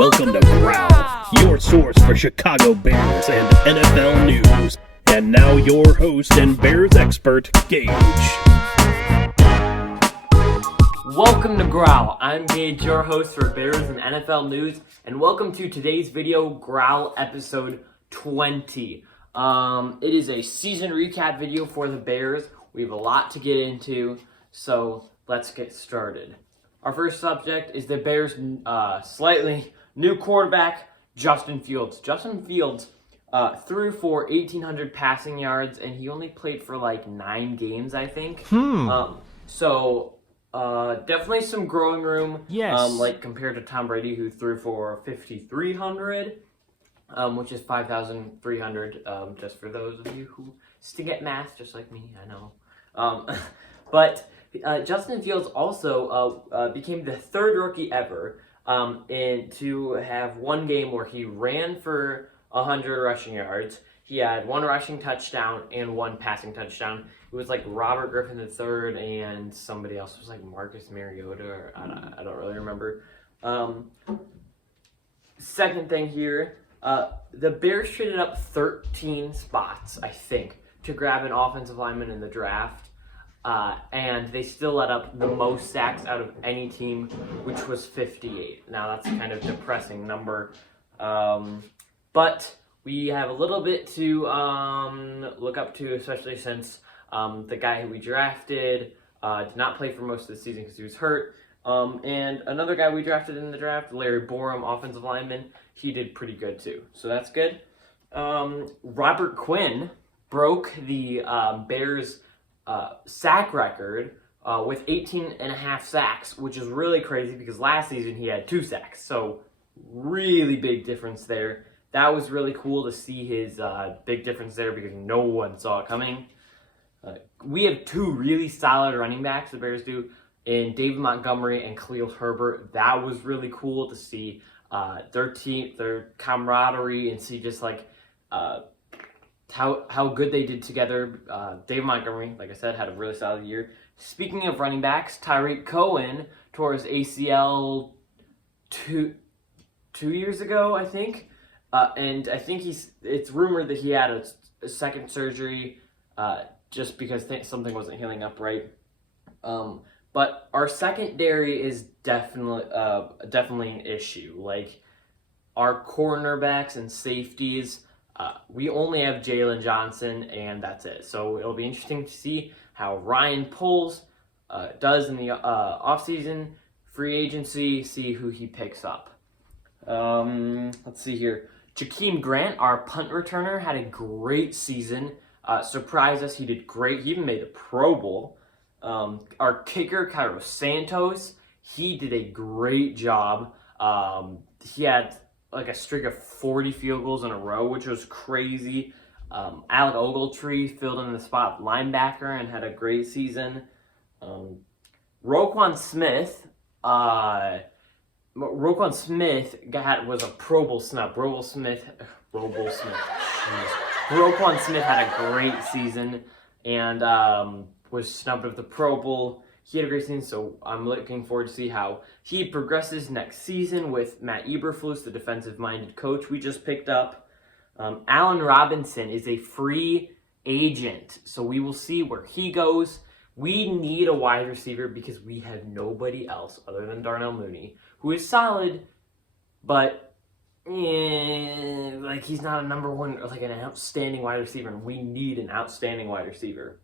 Welcome to Growl, your source for Chicago Bears and NFL news. And now your host and Bears expert, Gage. Welcome to Growl. I'm Gage, your host for Bears and NFL news, and welcome to today's video, Growl episode 20. It is a season recap video for the Bears. We have a lot to get into, so let's get started. Our first subject is the Bears' slightly new quarterback, Justin Fields. Justin Fields threw for 1,800 passing yards, and he only played for like 9 games, I think. Definitely some growing room. Yes. Like compared to Tom Brady, who threw for 5,300, which is 5,300. Just for those of you who stink at math, just like me, I know. But Justin Fields also became the third rookie ever and to have one game where he ran for 100 rushing yards. He had 1 rushing touchdown and 1 passing touchdown. It was like Robert Griffin III and somebody else. It was like Marcus Mariota, or I don't really remember. Second thing here, the Bears traded up 13 spots, I think, to grab an offensive lineman in the draft. And they still let up the most sacks out of any team, which was 58. Now, that's a kind of depressing number. But we have a little bit to look up to, especially since the guy who we drafted did not play for most of the season because he was hurt. And another guy we drafted in the draft, Larry Borum, offensive lineman, he did pretty good too. So that's good. Robert Quinn broke the Bears' sack record with 18.5 sacks, which is really crazy because last season he had 2 sacks. So really big difference there. That was really cool to see his big difference there because no one saw it coming. We have 2 really solid running backs, the Bears do, in David Montgomery and Khalil Herbert. That was really cool to see their team, their camaraderie, and see just like how good they did together. David Montgomery, like I said, had a really solid year. Speaking of running backs, Tyreek Cohen tore his ACL two years ago, I think. And I think it's rumored that he had a second surgery just because something wasn't healing up right. But our secondary is definitely an issue. Like our cornerbacks and safeties, we only have Jalen Johnson, and that's it. So it'll be interesting to see how Ryan Poles does in the offseason, free agency, see who he picks up. Let's see here. Jakeem Grant, our punt returner, had a great season. Surprised us. He did great. He even made the Pro Bowl. Our kicker, Cairo Santos, he did a great job. He had like a streak of 40 field goals in a row, which was crazy. Alec Ogletree filled in the spot linebacker and had a great season. Roquan Smith was a Pro Bowl snub. Roquan Smith had a great season and was snubbed of the Pro Bowl. He had a great season, so I'm looking forward to see how he progresses next season with Matt Eberflus, the defensive-minded coach we just picked up. Allen Robinson is a free agent, so we will see where he goes. We need a wide receiver because we have nobody else other than Darnell Mooney, who is solid, but like he's not a number one, like an outstanding wide receiver, and we need an outstanding wide receiver.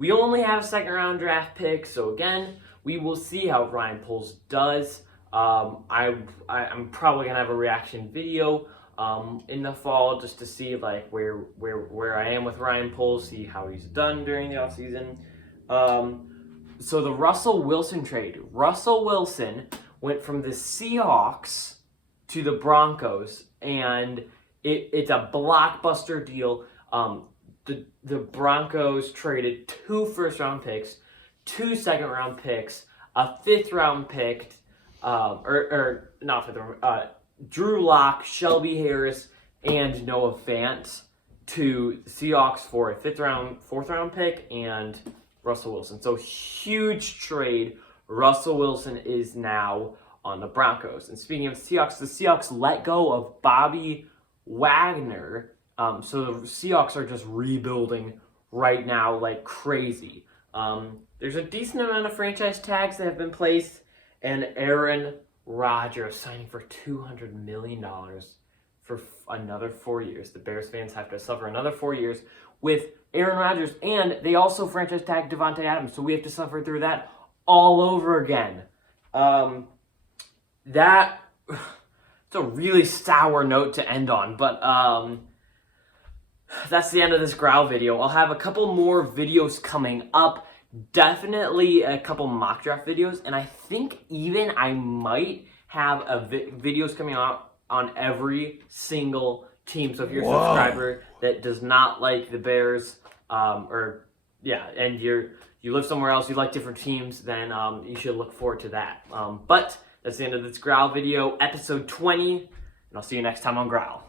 We only have a second-round draft pick, so again, we will see how Ryan Poles does. I'm probably gonna have a reaction video in the fall just to see like where I am with Ryan Poles, see how he's done during the offseason. So the Russell Wilson trade. Russell Wilson went from the Seahawks to the Broncos, and it's a blockbuster deal. The Broncos traded 2 first-round picks, 2 second-round picks, a 5th-round pick, Drew Lock, Shelby Harris, and Noah Fant to Seahawks for a 5th-round, 4th-round pick, and Russell Wilson. So huge trade. Russell Wilson is now on the Broncos. And speaking of Seahawks, the Seahawks let go of Bobby Wagner. So the Seahawks are just rebuilding right now like crazy. There's a decent amount of franchise tags that have been placed, and Aaron Rodgers signing for $200 million for another 4 years. The Bears fans have to suffer another 4 years with Aaron Rodgers, and they also franchise tagged Devontae Adams, so we have to suffer through that all over again. It's a really sour note to end on, but that's the end of this Growl video. I'll have a couple more videos coming up. Definitely a couple mock draft videos, and I think even I might have videos coming out on every single team. So if you're a subscriber that does not like the Bears, and you live somewhere else, you like different teams, then you should look forward to that. But that's the end of this Growl video, episode 20, and I'll see you next time on Growl.